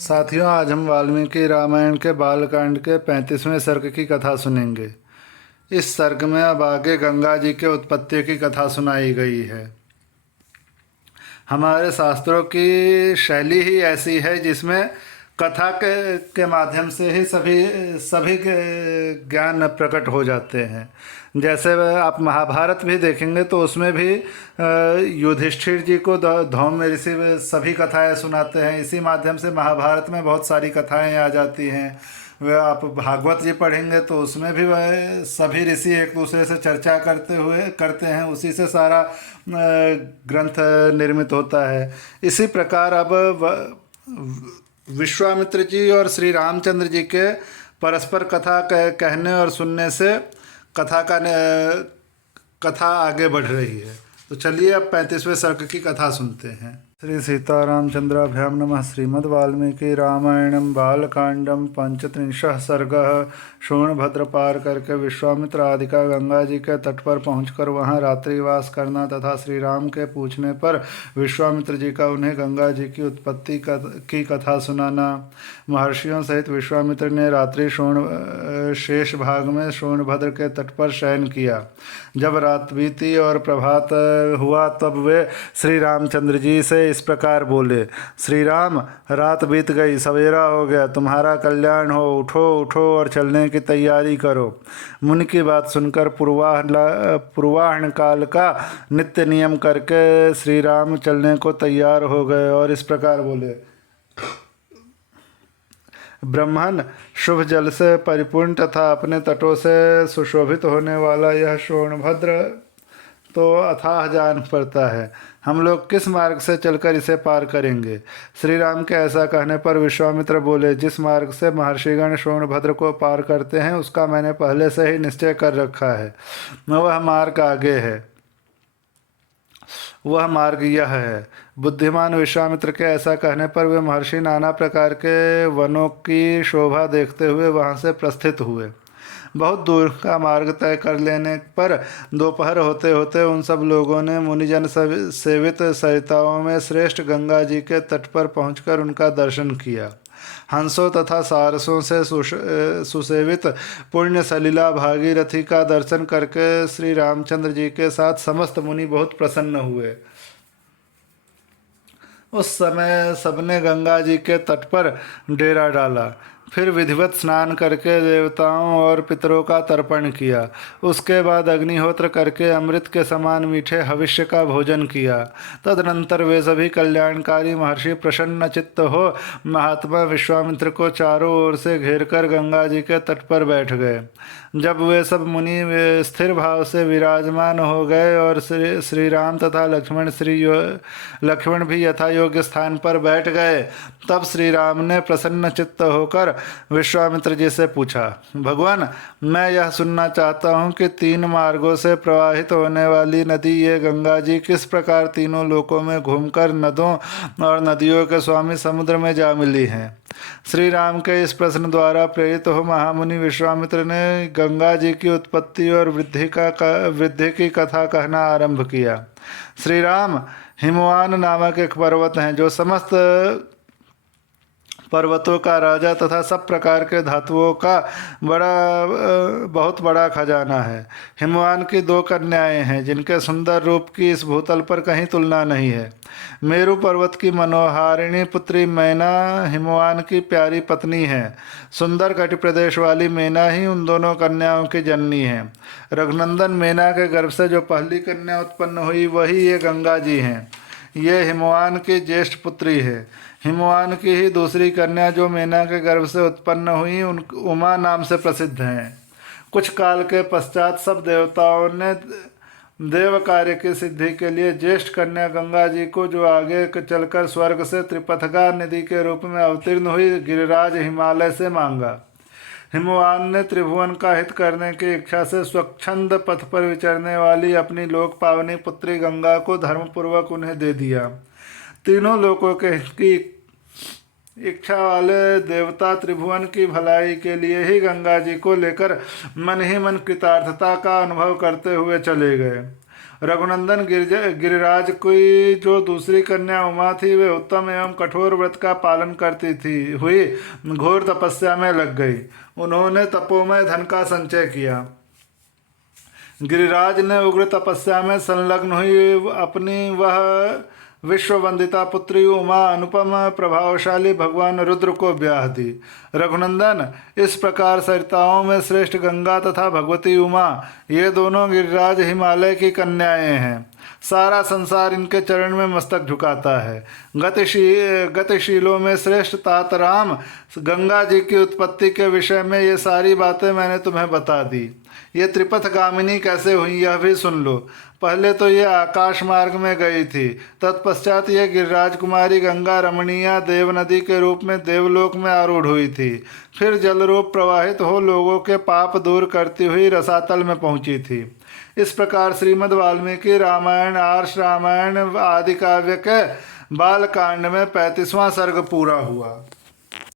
साथियों, आज हम वाल्मीकि रामायण के बालकांड के 35वें सर्ग की कथा सुनेंगे। इस सर्ग में अब आगे गंगा जी के उत्पत्ति की कथा सुनाई गई है। हमारे शास्त्रों की शैली ही ऐसी है जिसमें कथा के माध्यम से ही सभी सभी के ज्ञान प्रकट हो जाते हैं। जैसे आप महाभारत भी देखेंगे तो उसमें भी युधिष्ठिर जी को धौम्य ऋषि सभी कथाएं सुनाते हैं। इसी माध्यम से महाभारत में बहुत सारी कथाएं आ जाती हैं। वह आप भागवत जी पढ़ेंगे तो उसमें भी वह सभी ऋषि एक दूसरे से चर्चा करते हैं, उसी से सारा ग्रंथ निर्मित होता है। इसी प्रकार अब विश्वामित्र जी और श्री रामचंद्र जी के परस्पर कथा कहने और सुनने से कथा आगे बढ़ रही है। तो चलिए अब 35वें सर्ग की कथा सुनते हैं। श्री सीतारामचंद्राभ्याम नमः। श्रीमद् वाल्मीकि रामायणम बालकांडम 35 सर्गः। शोणभद्र पार करके विश्वामित्र आदि का गंगा जी के तट पर पहुंचकर वहां रात्रिवास करना तथा श्री राम के पूछने पर विश्वामित्र जी का उन्हें गंगा जी की उत्पत्ति की कथा सुनाना। महर्षियों सहित विश्वामित्र ने रात्रि शेष भाग में शोणभद्र के तट पर शयन किया। जब रात बीती और प्रभात हुआ तब वे श्री रामचंद्र जी से इस प्रकार बोले। श्री राम, रात बीत गई, सवेरा हो गया, तुम्हारा कल्याण हो, उठो उठो और चलने की तैयारी करो। मुनि की बात सुनकर पूर्वाह्न काल का नित्य नियम करके श्री राम चलने को तैयार हो गए और इस प्रकार बोले। ब्रह्मन, शुभ जल से परिपूर्ण तथा अपने तटों से सुशोभित होने वाला यह शोणभद्र तो अथाह जान पड़ता है। हम लोग किस मार्ग से चलकर इसे पार करेंगे? श्री राम के ऐसा कहने पर विश्वामित्र बोले, जिस मार्ग से महर्षिगण शोणभद्र को पार करते हैं उसका मैंने पहले से ही निश्चय कर रखा है। वह मार्ग आगे है, वह मार्ग यह है। बुद्धिमान विश्वामित्र के ऐसा कहने पर वे महर्षि नाना प्रकार के वनों की शोभा देखते हुए वहां से प्रस्थित हुए। बहुत दूर का मार्ग तय कर लेने पर दोपहर होते होते उन सब लोगों ने मुनिजन सेवित सरिताओं में श्रेष्ठ गंगा जी के तट पर पहुंचकर उनका दर्शन किया। हंसों तथा सारसों से सुसेवित पुण्य सलिला भागीरथी का दर्शन करके श्री रामचंद्र जी के साथ समस्त मुनि बहुत प्रसन्न हुए। उस समय सबने गंगा जी के तट पर डेरा डाला। फिर विधिवत स्नान करके देवताओं और पितरों का तर्पण किया। उसके बाद अग्निहोत्र करके अमृत के समान मीठे हविष्य का भोजन किया। तदनंतर वे सभी कल्याणकारी महर्षि प्रसन्न चित्त हो महात्मा विश्वामित्र को चारों ओर से घेरकर गंगा जी के तट पर बैठ गए। जब वे सब मुनि वे स्थिर भाव से विराजमान हो गए और श्री राम तथा लक्ष्मण भी यथा योग्य स्थान पर बैठ गए, तब श्री राम ने प्रसन्न चित्त होकर विश्वामित्र जी से पूछा, भगवान, मैं यह सुनना चाहता हूँ कि 3 मार्गों से प्रवाहित होने वाली नदी ये गंगा जी किस प्रकार तीनों लोकों में घूमकर नदों और नदियों के स्वामी समुद्र में जा मिली हैं। श्री राम के इस प्रश्न द्वारा प्रेरित हो महामुनि विश्वामित्र ने गंगा जी की उत्पत्ति और वृद्धि की कथा कहना आरंभ किया। श्री राम, हिमवान नामक एक पर्वत है जो समस्त पर्वतों का राजा तथा सब प्रकार के धातुओं का बहुत बड़ा खजाना है। हिमवान की 2 कन्याएं हैं जिनके सुंदर रूप की इस भूतल पर कहीं तुलना नहीं है। मेरु पर्वत की मनोहारिणी पुत्री मैना हिमवान की प्यारी पत्नी है। सुंदर कटि प्रदेश वाली मैना ही उन दोनों कन्याओं की जननी है। रघुनंदन मैना के गर्भ से जो पहली कन्या उत्पन्न हुई वही ये गंगा जी हैं। ये हिमवान की ज्येष्ठ पुत्री है। हिमवान की ही दूसरी कन्या जो मैना के गर्भ से उत्पन्न हुई उन उमा नाम से प्रसिद्ध हैं। कुछ काल के पश्चात सब देवताओं ने देव कार्य की सिद्धि के लिए ज्येष्ठ कन्या गंगा जी को, जो आगे चलकर स्वर्ग से त्रिपथगा नदी के रूप में अवतीर्ण हुई, गिरिराज हिमालय से मांगा। हिमवान ने त्रिभुवन का हित करने की इच्छा से स्वच्छंद पथ पर विचरने वाली अपनी लोक पावनी पुत्री गंगा को धर्मपूर्वक उन्हें दे दिया। तीनों लोकों के हित की इच्छा वाले देवता त्रिभुवन की भलाई के लिए ही गंगा जी को लेकर मन ही मन कृतार्थता का अनुभव करते हुए चले गए। रघुनंदन गिरिराज की जो दूसरी कन्या उमा थी, वे उत्तम एवं कठोर व्रत का पालन करती थी हुई घोर तपस्या में लग गई। उन्होंने तपोमय धन का संचय किया। गिरिराज ने उग्र तपस्या में संलग्न हुई अपनी वह विश्ववंदिता पुत्री उमा अनुपम प्रभावशाली भगवान रुद्र को ब्याह दी। रघुनंदन, इस प्रकार सरिताओं में श्रेष्ठ गंगा तथा भगवती उमा, ये दोनों गिरिराज हिमालय की कन्याएं हैं। सारा संसार इनके चरण में मस्तक झुकाता है। गतिशीलों में श्रेष्ठ तात राम, गंगा जी की उत्पत्ति के विषय में ये सारी बातें मैंने तुम्हें बता दी। ये त्रिपथ गामिनी कैसे हुई यह भी सुन लो। पहले तो ये आकाश मार्ग में गई थी, तत्पश्चात ये गिरिराज कुमारी गंगा रमणीया देव नदी के रूप में देवलोक में आरूढ़ हुई थी। फिर जल रूप प्रवाहित हो लोगों के पाप दूर करती हुई रसातल में पहुंची थी। इस प्रकार श्रीमद् वाल्मीकि रामायण, आर्ष रामायण आदि काव्य के बालकांड में 35वां सर्ग पूरा हुआ।